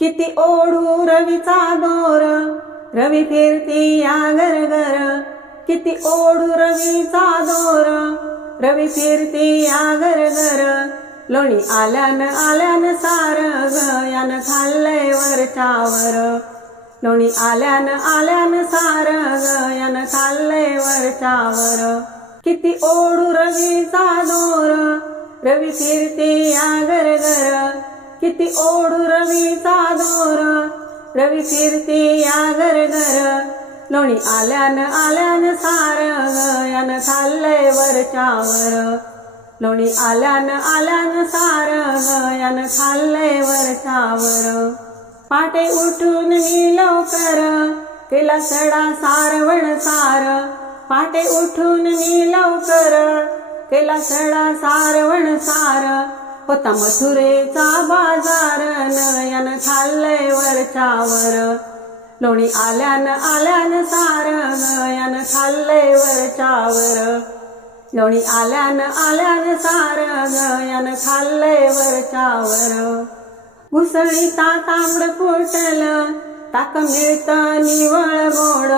किती ओढू रवीचा दोर, रवी फिरती या गरगर. किती ओढू रवीचा दोर, रवी फिरती या गरगर. लोणी आल्यान आल्यान सार ग, यान खाल्लंय वरच्यावर. लोणी आल्यान आल्यान सार ग, यान खाल्लंय वरच्यावर. किती ओढू रवीचा दोर, रवी फिरती या गरगर. किती ओढू रवीचा दोर, रवी फिरती या गरगर. लोणी आल्यान आल्यान सार ग, यान खाल्लंय वरच्यावर. लोणी आल्यान आल्यान सार ग, यान खाल्लंय वरच्यावर. पाटे उठून मी लवकर, केला सडा सारवण सार. पाटे उठून मी लवकर, केला सडा सारवण सार. होता मथुरेचा बाजार, यान खाल्लंय वरच्यावर. लोणी आल्यान आल्यान सार ग, यान खाल्लंय वरच्यावर. लोणी आल्यान आल्यान सार ग, यान खाल्लंय वरच्यावर. घुसळीता तांबड फुटलं, ताक मिळतं निवळ गोड.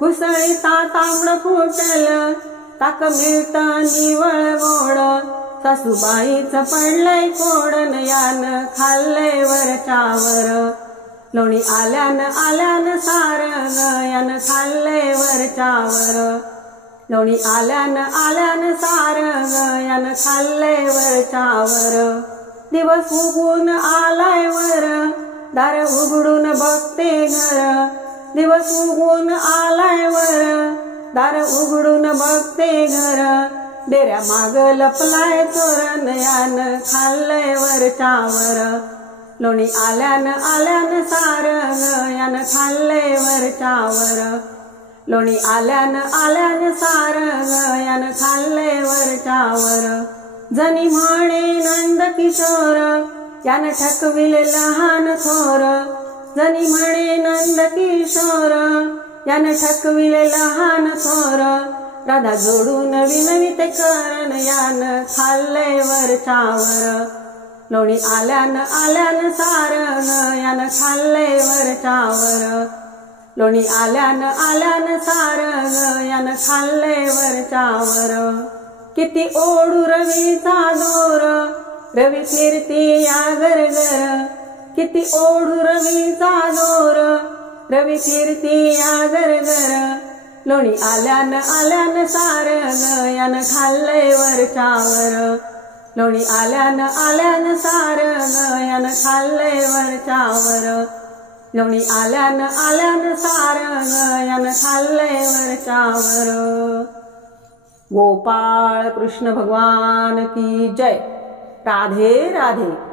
घुसळीता तांबड फुटलं, ताक मिळतं निवळ गोड. सासूबाईचं पडलंय कोडन, यान खाल्लंय वरच्यावर. लोणी आल्यान आल्यान सार ग, यान खाल्लंय वरच्यावर. लोणी आल्यान आल्यान सार ग, यान खाल्लंय वरच्यावर. दिवस उगून आलाय वर, दार उघडून बघते घर. दिवस उगून आलाय वर, दार उघडून बघते घर. डेऱ्या माग लपलाय चोरन, यान खाल्लंय वरच्यावर. लोणी आल्यान आल्यान सार ग, यान खाल्लंय वरच्यावर. लोणी आल्यान आल्यान सार ग, यान खाल्लंय वरच्यावर. जनी म्हणे नंद किशोर, यान ठकविले लहान थोर. जनी म्हणे नंद किशोर, यान ठकविले लहान थोर. राधा जोडून विनविते करण, यान खाल्लंय वरच्यावर. लोणी आल्यान आल्यान सार ग, यान खाल्लंय वरच्यावर. लोणी आल्यान आल्यान सार ग, यान खाल्लंय वरच्यावर. किती ओढू रवीचा दोर, रवी फिरती या गरगर. किती ओढू रवीचा दोर, रवी फिरती या गरगर. लोणी आल्यान आल्यान सार ग, यान खाल्लंय वरच्यावर. लोणी आल्यान आल्यान सार ग, यान खाल्लंय वरच्यावर. लोणी आल्यान आल्यान सार ग, यान खाल्लंय वरच्यावर. गोपाळ कृष्ण भगवान की जय. राधे राधे.